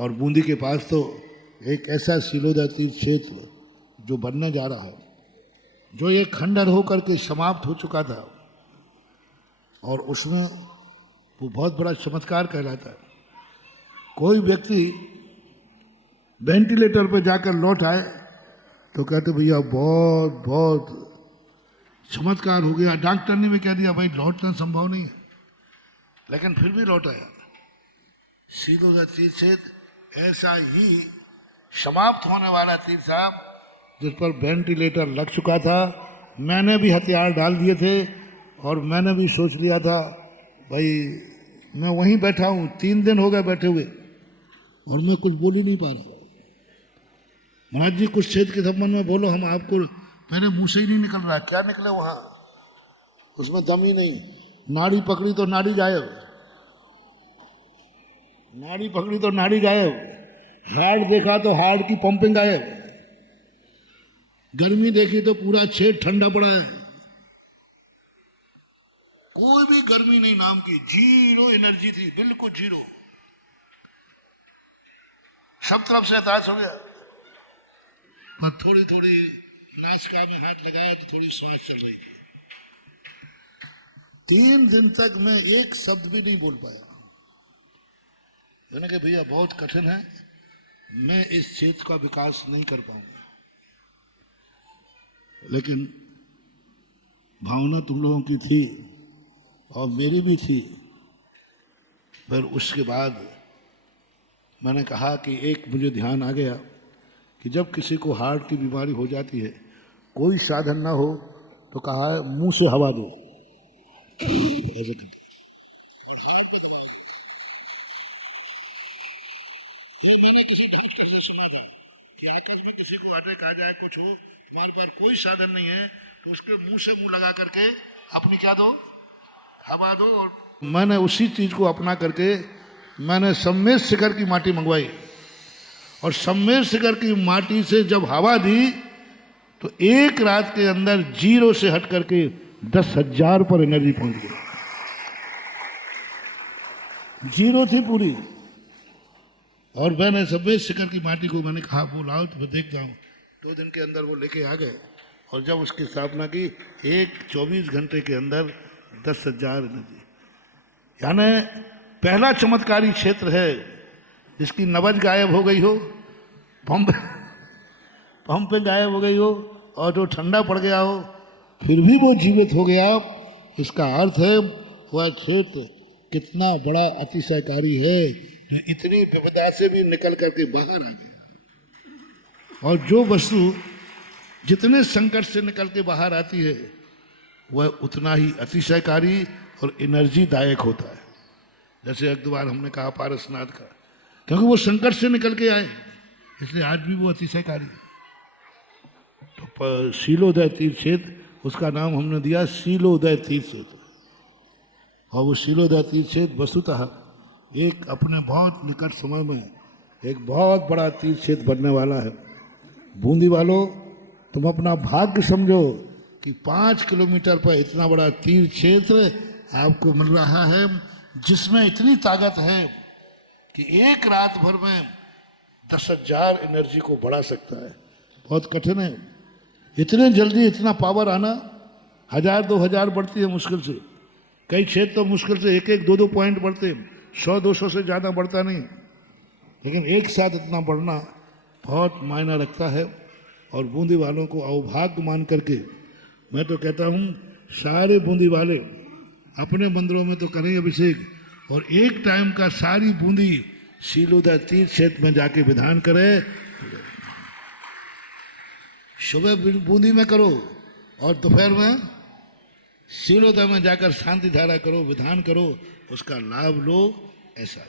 और बूंदी के पास तो एक ऐसा सीलोदा तीर्थ क्षेत्र जो बनने जा रहा है, जो ये खंडहर होकर के समाप्त हो चुका था, और उसमें वो बहुत बड़ा चमत्कार कहलाता है। कोई व्यक्ति वेंटिलेटर पे जाकर लौट आए तो कहते भैया बहुत बहुत चमत्कार हो गया। डॉक्टर ने भी कह दिया भाई लौटना संभव नहीं है, लेकिन फिर भी लौट आया। सीलोदा तीर्थ क्षेत्र ऐसा ही समाप्त होने वाला तीर्थ साहब, जिस पर वेंटिलेटर लग चुका था। मैंने भी हथियार डाल दिए थे और मैंने भी सोच लिया था भाई मैं वहीं बैठा हूँ, 3 दिन हो गए बैठे हुए और मैं कुछ बोल ही नहीं पा रहा। महाराज जी कुछ क्षेत्र के संबंध में बोलो, हम आपको, मेरे मुंह से ही नहीं निकल रहा। क्या निकले वहां, उसमें दम ही नहीं। नाड़ी पकड़ी तो नाड़ी गायब, नाड़ी पकड़ी तो नाड़ी गायब, हार्ट देखा तो हार्ट की पंपिंग गायब, गर्मी देखी तो पूरा क्षेत्र ठंडा पड़ा है, कोई भी गर्मी नहीं नाम की, जीरो एनर्जी थी, बिल्कुल जीरो। सब तरफ से अताश हो गया, पर थोड़ी थोड़ी नासिका में हाथ लगाया तो थोड़ी श्वास चल रही थी। 3 दिन तक मैं एक शब्द भी नहीं बोल पाया। यानी कि भैया बहुत कठिन है, मैं इस क्षेत्र का विकास नहीं कर पाऊंगा। लेकिन भावना तुम लोगों की थी और मेरी भी थी। फिर उसके बाद मैंने कहा कि एक मुझे ध्यान आ गया कि जब किसी को हार्ट की बीमारी हो जाती है, कोई साधन ना हो, तो कहा मुंह से हवा दो, ऐसे और हार्ट पे दबाओ। ये मैंने किसी डॉक्टर से सुना था कि आकस्मिक में किसी को अटैक आ जाए, कुछ हो, हमारे पास कोई साधन नहीं है, तो उसके मुंह से मुंह लगा करके अपनी क्या दो, हवा दो। और मैंने उसी चीज को अपना करके मैंने सम्मेद शिखर की माटी मंगवाई, और सम्मेद शिखर की माटी से जब हवा दी तो एक रात के अंदर जीरो से हट करके 10,000 पर एनर्जी पहुंच गई। जीरो थी पूरी। और मैंने सम्मेद शिखर की माटी को मैंने कहा वो लाओ तो मैं देखता हूँ। 2 दिन के अंदर वो लेके आ गए, और जब उसकी स्थापना की, एक 24 घंटे के अंदर 10,000 एनर्जी। यानी पहला चमत्कारी क्षेत्र है जिसकी नब्ज गायब हो गई हो, पंप गायब हो गई हो, और जो ठंडा पड़ गया हो फिर भी वो जीवित हो गया। इसका अर्थ है वह क्षेत्र कितना बड़ा अतिशयकारी है, इतनी विपदा से भी निकल करके बाहर आ गया। और जो वस्तु जितने संकट से निकल के बाहर आती है वह उतना ही अतिशयकारी और एनर्जी दायक होता है। जैसे एक दो बार हमने कहा पारसनाथ का, क्योंकि वो संकट से निकल के आए, इसलिए आज भी वो अतिशयकारी। तो सीलोदय तीर्थ क्षेत्र, उसका नाम हमने दिया सीलोदय तीर्थ क्षेत्र। और वो सीलोदय तीर्थ क्षेत्र वस्तुतः एक अपने बहुत निकट समय में एक बहुत बड़ा तीर्थ क्षेत्र बनने वाला है। बूंदी वालों, तुम अपना भाग्य समझो कि 5 किलोमीटर पर इतना बड़ा तीर्थ क्षेत्र आपको मिल रहा है, जिसमें इतनी ताकत है कि एक रात भर में 10,000 एनर्जी को बढ़ा सकता है। बहुत कठिन है इतने जल्दी इतना पावर आना। 1,000-2,000 बढ़ती है मुश्किल से, कई क्षेत्र तो मुश्किल से 1-1, 2-2 पॉइंट बढ़ते, 100-200 से ज़्यादा बढ़ता नहीं, लेकिन एक साथ इतना बढ़ना बहुत मायना रखता है। और बूंदी वालों को अवभाग्य मान करके मैं तो कहता हूँ सारे बूंदी वाले अपने मंदिरों में तो करें अभिषेक, और एक टाइम का सारी बूंदी सीलोदा तीर्थ क्षेत्र में जाके विधान करे। सुबह बूंदी में करो और दोपहर में सीलोदा में जाकर शांति धारा करो, विधान करो, उसका लाभ लो, ऐसा।